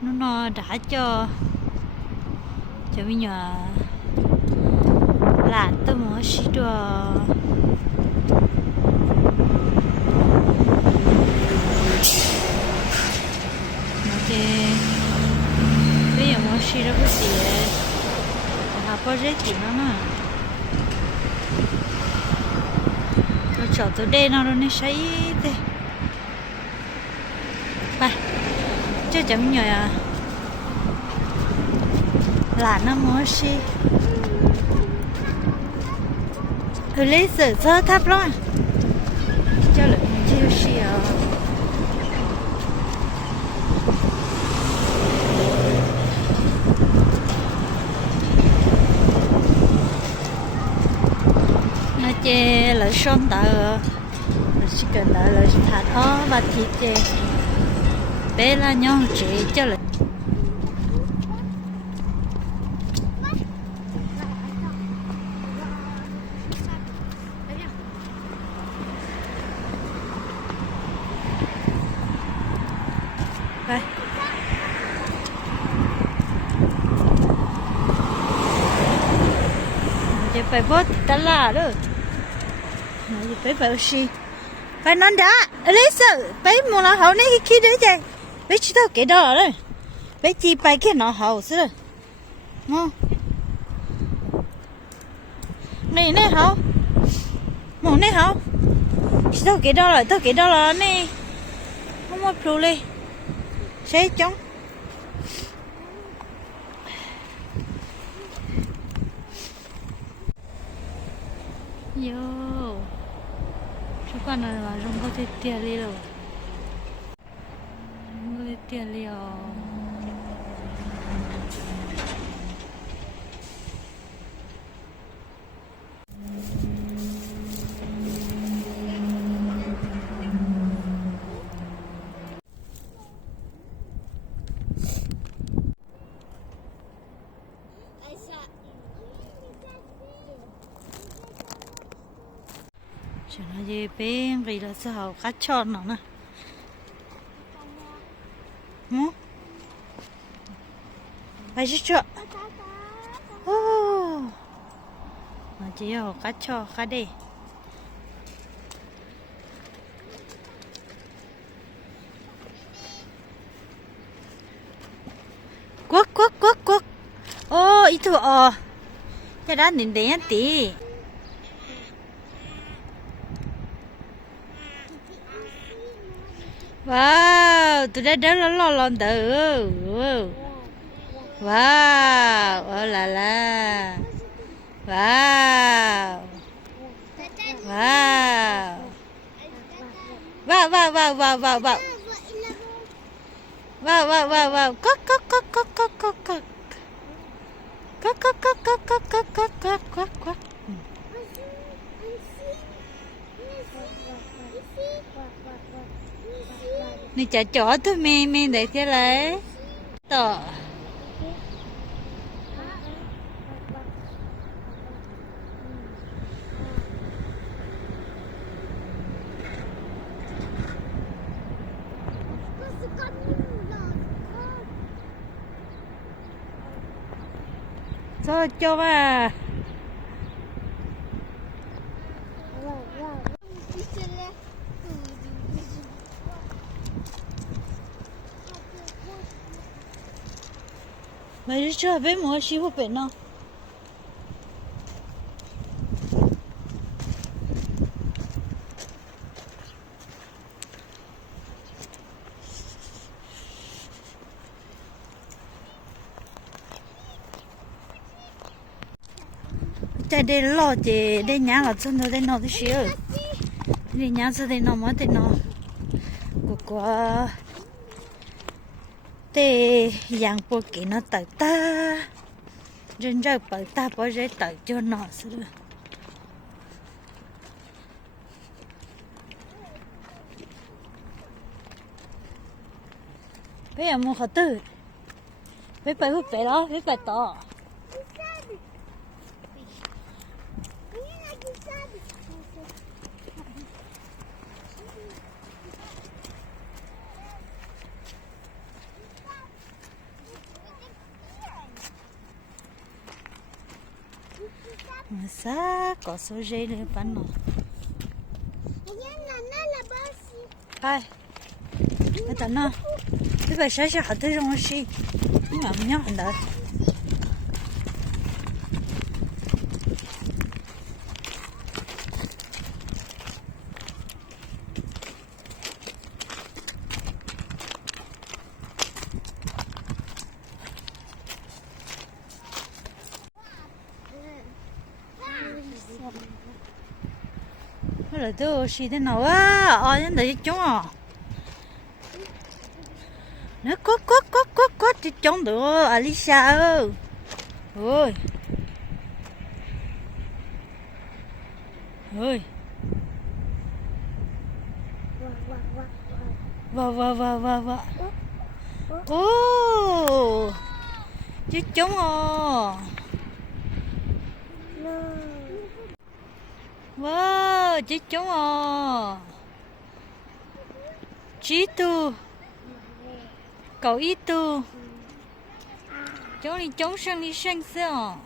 nó đã cho mình nhỏ là tôi muốn xí đồ ok bây giờ muốn xí đồ cái gì à có rất gì nó nè tôi chọn tôi đây nó nên sấy thếไปcho chấm nhỏ à là nó muốn xí lấy sữa cho thắp luôn cho lượng chiêu xí à nó chê là son tờ là chỉ cần là thạch ó và thịt chê bé là nhau chỉ cho là đây chỉ phải bớt tất là đó chỉ phải xí phải nói đã lấy sợ phải mua nó hậu này khi đấy chạy phải chỉ tao cái đó rồi phải chỉ phải cái nó hậu xưa mua này này hậu mua này hậu chỉ tao cái đó là này không có pro lên sẽ chống yo chúng con là rong có thể tiền đi rồi rong có thể tiền đi rồi cho nó dễ bên vì là sao cá tròn nó nè phải chứ chưa mà chỉ có cá cho cá đi quất ô ít thôi cái đó nhìn đẹp tí wow tụi đây đó lo lon tử wow oh là la wow wow wow wow wow wow wow wow wow wow wow wow cốc này chả chó thôi mẹ để thế lấy tỏ cho à mày chưa biết mua xíu hộp biển không chạy đi lo chị đi nhà là chân rồi đi nó thì xíu đi nhà sẽ đi nó mới thì nó của tê yang bộ kỹ nó tự ta rinh rơi bởi ta bởi rễ tự cho nó xưa bây giờ mua khẩu tư bây phải hút phải đó bây phải to Sa có số dây nữa bắn nó. Hai. Cái tận nó. Cái bài sáng hạt tới trong xí. Nhưng mà nhớ hẳn đấy. Cái là tôi xí thế nào á? Nhân đấy chúng à. Nó có thì chống được Alisa ơi. Ôi. Ôi. Wow. Ô. Chứ chống à. Wow, chứ chống à. Chí tu. Cậu ít tu. Chống sang đi sang sao?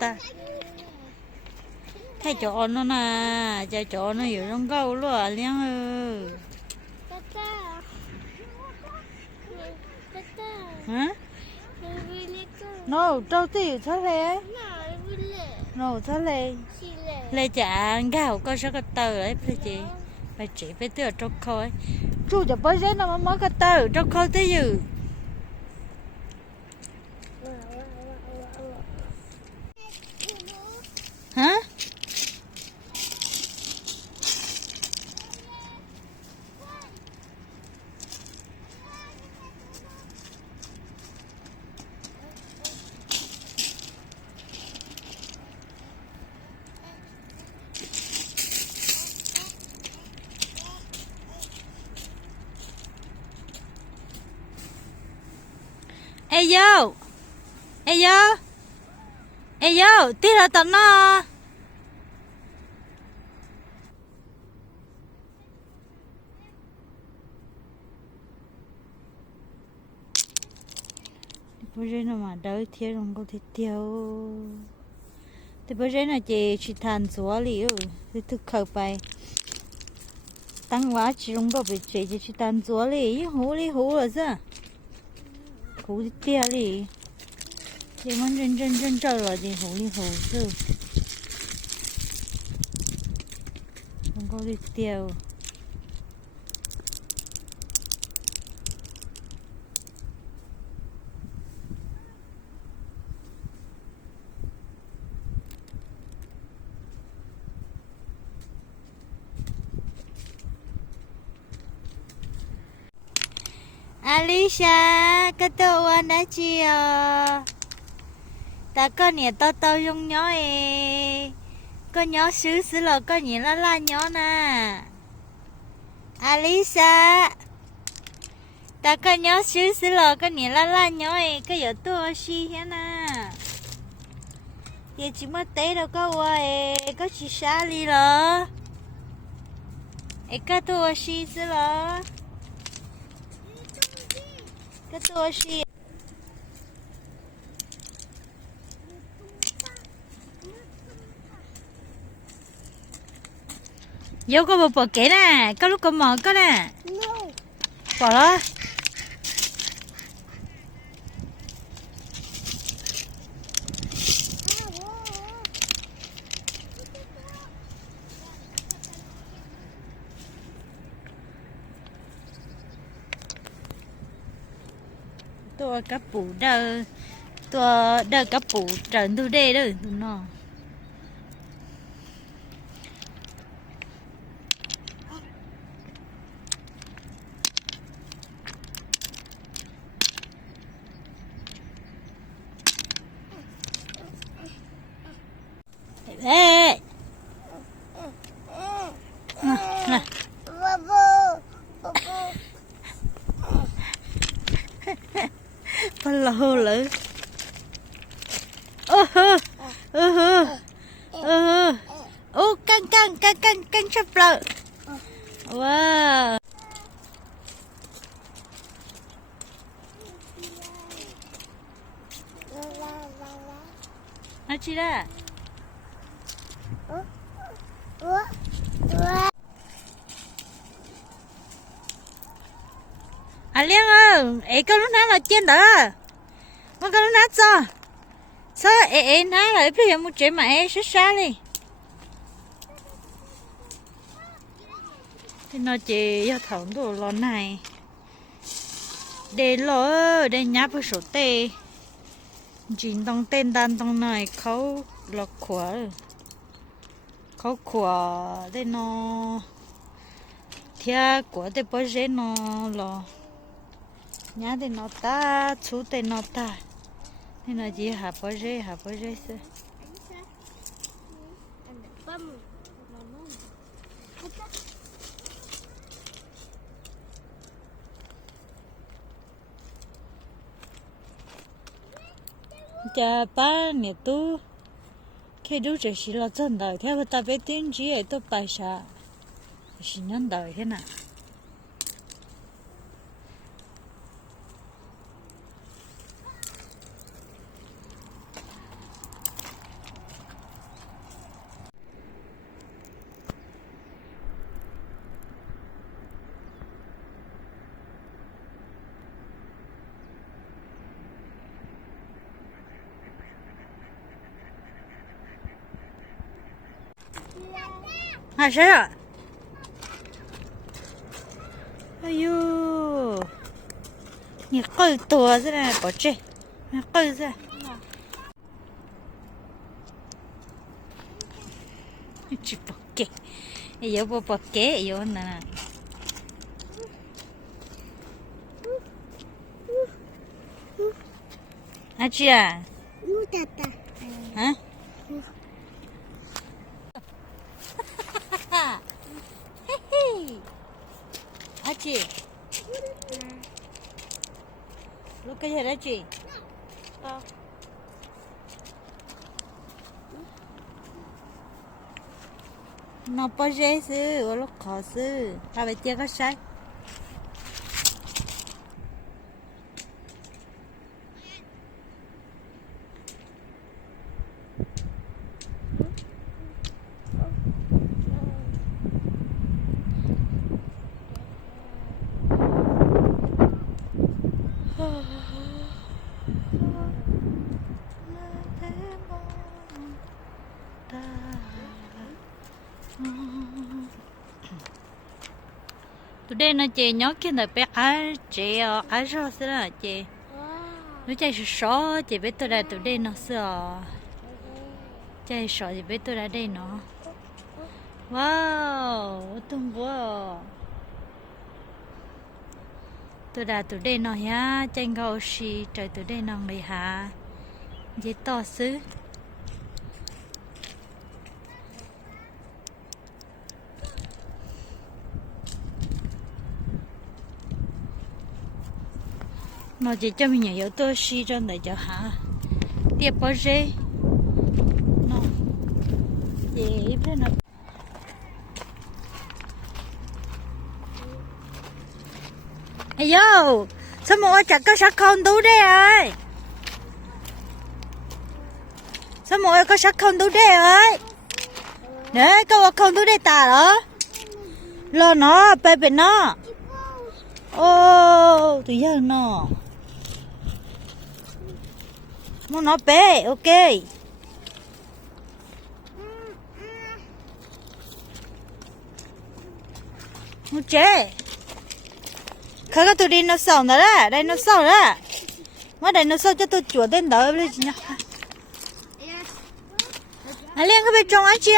Ta thấy chỗ nó nè, chỗ nóอยู่trong câu luôn à Liên ơi. Hả? No, đâu thì sao thế? No, sao thế? Lê chả gạo có sao cái tờ ấy phải chỉ phải tựa trong khói. Chúจะไปเส้นน่ะมันก็เตอtrong khói thế gì? Hả? Ê vô. Ê vô, tí là tận nó. Bây giờ nó mà đợi thiếu không có thể tiêu. Thì bây giờ nó chỉ than gió liu, thì thực khởi bài. Tăng hóa chỉ không có bị chỉ than gió liu, hú rồi sao? Hú thì tiêu liu. Thì mình chân trời rồi thì hú chứ. Không có thể tiêu. Alisa, cái tô anh đã chia. Ta có nhẹ to trong nhỏ ấy. Có nhỏ xứ là có nhẹ la nhỏ nè. Alisa. Ta có nhỏ xứ là có nhẹ la nhỏ ấy. Cái giờ tôi xí hết nè. Giờ chỉ mất té đâu có ấy. Có chỉ xa đi rồi. Cái tôi xí là. Cái tôi xí. Vô có một kẻ nè, có lúc có mò có nè. Bỏ đó. Tôi cá bù đơ. Tôi đơ cá bù trần tôi đê đó. Nó. Ê! là hô lử ô hơ ô hơ ô hơ ô căng chắp lợ wow nó chi đó à Liên ơi ấy con lúc nào là trên đó con lúc nào cho sao ấy nó lại bây giờ một chuyện mà ấy sẽ xa đi thì nó chỉ cho thằng đồ lo này để lo để nháp với số tê chỉ tông tên đàn tông nàyเขาlọc khỏa để nó thia của để bao giờ nó lo nhá để nó ta chú để nó ta nên là chỉ hạt bao giờ sẽ cha ba nè tu khi đứa trẻ chỉ là chân đời theo người ta biết tiếng chỉ ấy tôi bài sa chỉ nhân đời thế nào à sao ạ ayo nhỉ coi tua thế này bỏ chơi coi ra chỉ bỏ kệ giờ bỏ kệ giờ nè à chị à hả à chị lúc cái gì đó chị nó bao giờ xứ lúc khó xứ ta phải chơi cái sai today nó chơi nhóc kia là bé cái chị cái sao xí là chị nó chơi sọ chị biết tôi là today nó sợ chơi sọ chị biết tôi là đây nó wow tung quá tôi là today nó nhá chơi gấu xì trời today nó người hà dễ to xứ nó chỉ cho mình nhiều tôi xí trong để cho hả tiếp bao giờ nó dễ thế nó ayo sao mà chặt có sắc không tú đây ơi sao mà có sắc không tú đây ơi đấy có không tú đây ta đó lo nó bé bé nó ô tự giờ nó nó bé ok nó chế khởi cái tôi đi nó sầu nữa đó đây nó sầu đó mà đây nó sầu cho tôi chuột đến đỡ lên nhá à Liên có biết trồng ai chưa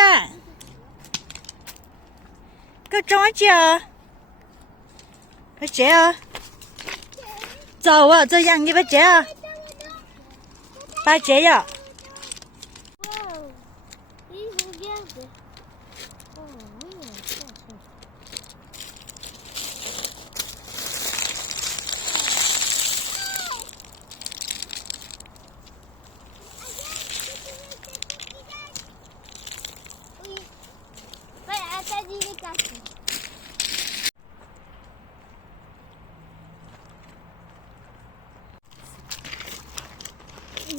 có trồng ai chưa phải chế à giàu à这样你phải chế à phải chế à Chợ.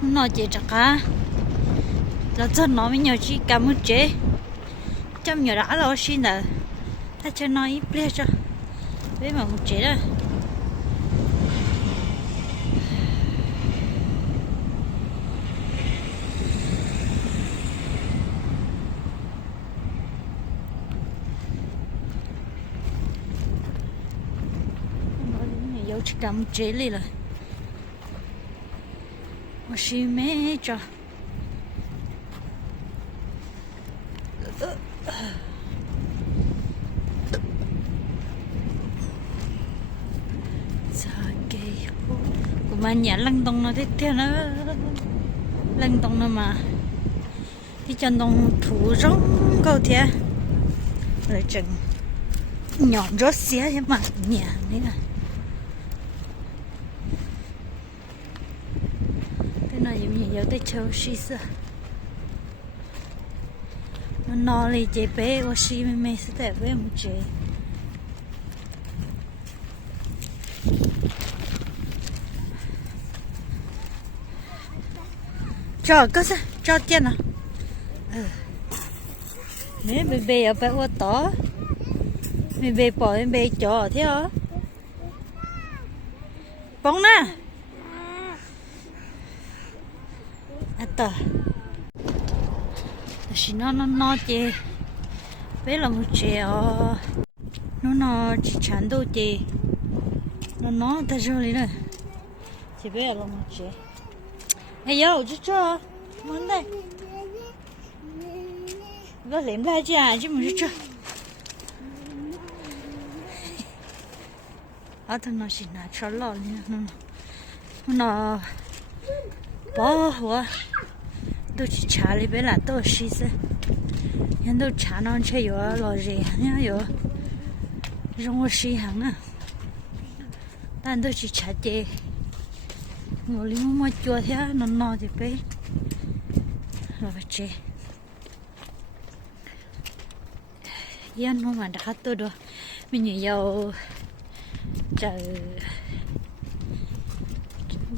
Nó chỉ chắc á là cho nó mới nhiều chi cả một chế trong nhiều đã lo xin là ta cho nó ít bia cho với mà một chế đó nó chỉ cả một chế đi rồi我是没着。Mà nhà lăng tông nó thế theo nó lăng tông nó mà thì chân tông thủ rong câu thế rồi chừng nhọn rớt xía thế mà nhà đấy là thế nào giống như giờ tới châu xí xưa nó lấy chế bé ở xí mày sẽ để với một chế cho có sao cho tiền à nếu bị bê ở bên ô tô mình bê bỏ mình bê cho thế hả bóng nè à tờ chỉ nó chị bé là một trẻ nó chỉ chán đâu chị nó ta rồi đấy chị bé là một trẻ ai yêu chứ cho muốn đây nó lấy ra chứ mà chứ ở thằng nó chỉ là cho lò nó bỏ hoa tôi chỉ trả lại bé là tôi xí xe nhưng tôi trả nó chơi ở lò gì nhá ở trong xí hàng à但tôi chỉ trả tiền ngồi lên mua chua thế nó thì bé là phải chơi yên nó mà đã tôi được mình nhiều dầu trời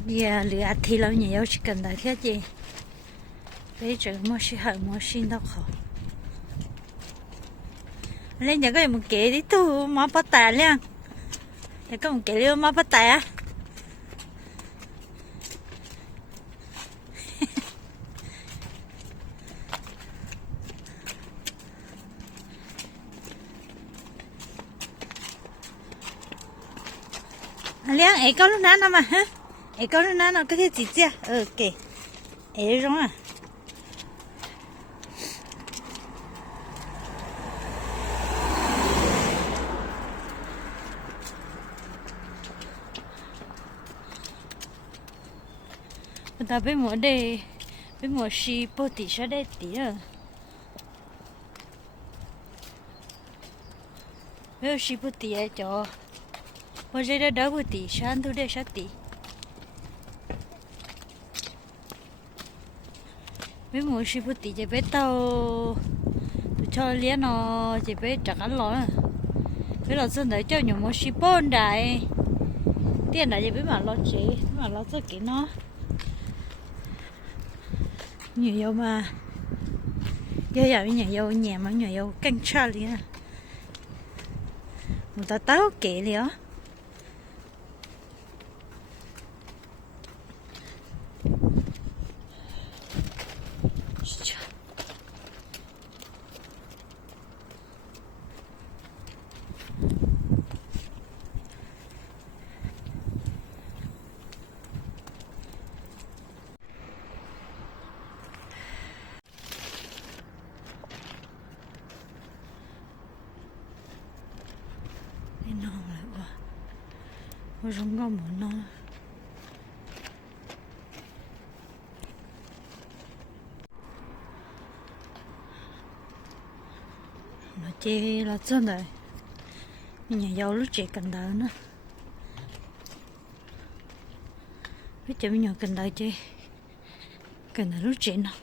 giờ lửa thì lâu nhiều chỉ cần đại thế gì bây giờ mua xí hở mua xin đâu khó lên nhà cái một kệ đi tu mà bắt tài liền nhà cái một kệ đi mà bắt tài á liền ấy có lúc nào mà hả ấy có lúc nào nó cái gì chứ ok ấy rồi à ta bên mua đây bên mua xì bò tỉ sao đây tỉ à bên xì bò tỉ ấy cho bò dây đó đỡ bò tỉ sáng tôi đây sát tỉ bên mua xì bò tỉ chỉ bên tàu tôi cho liền nó chỉ bên chặt ăn lò bên là dân đấy cho nhiều mua xì bò đại tiền đại chỉ bên mà lo cho cái nó nhiều dầu mà giờ giờ nhiều dầu nhà mà nhiều dầu canh cha liền à một ta táo kệ liền nó lại quá nó giống con muốn nó chê là chân đấy mình nhà giàu lúc trẻ cần đỡ nữa Biết chả mình nhỏ cần đợi chứ. Cần là lúc chuyện nào.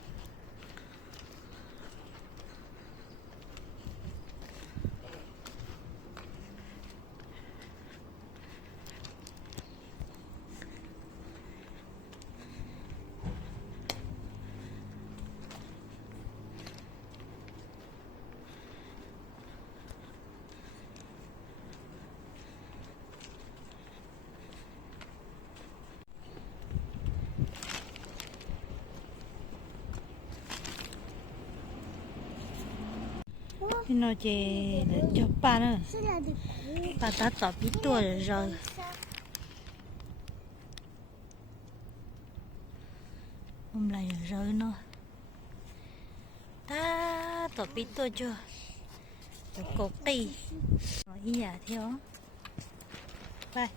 Nó chỉ để cho ba nữa. Ba đã tỏ biết tuổi rồi. Hôm nay rồi nó. Ta tỏ biết tuổi chưa? Được cột đi. Nói gì à theo. Bye.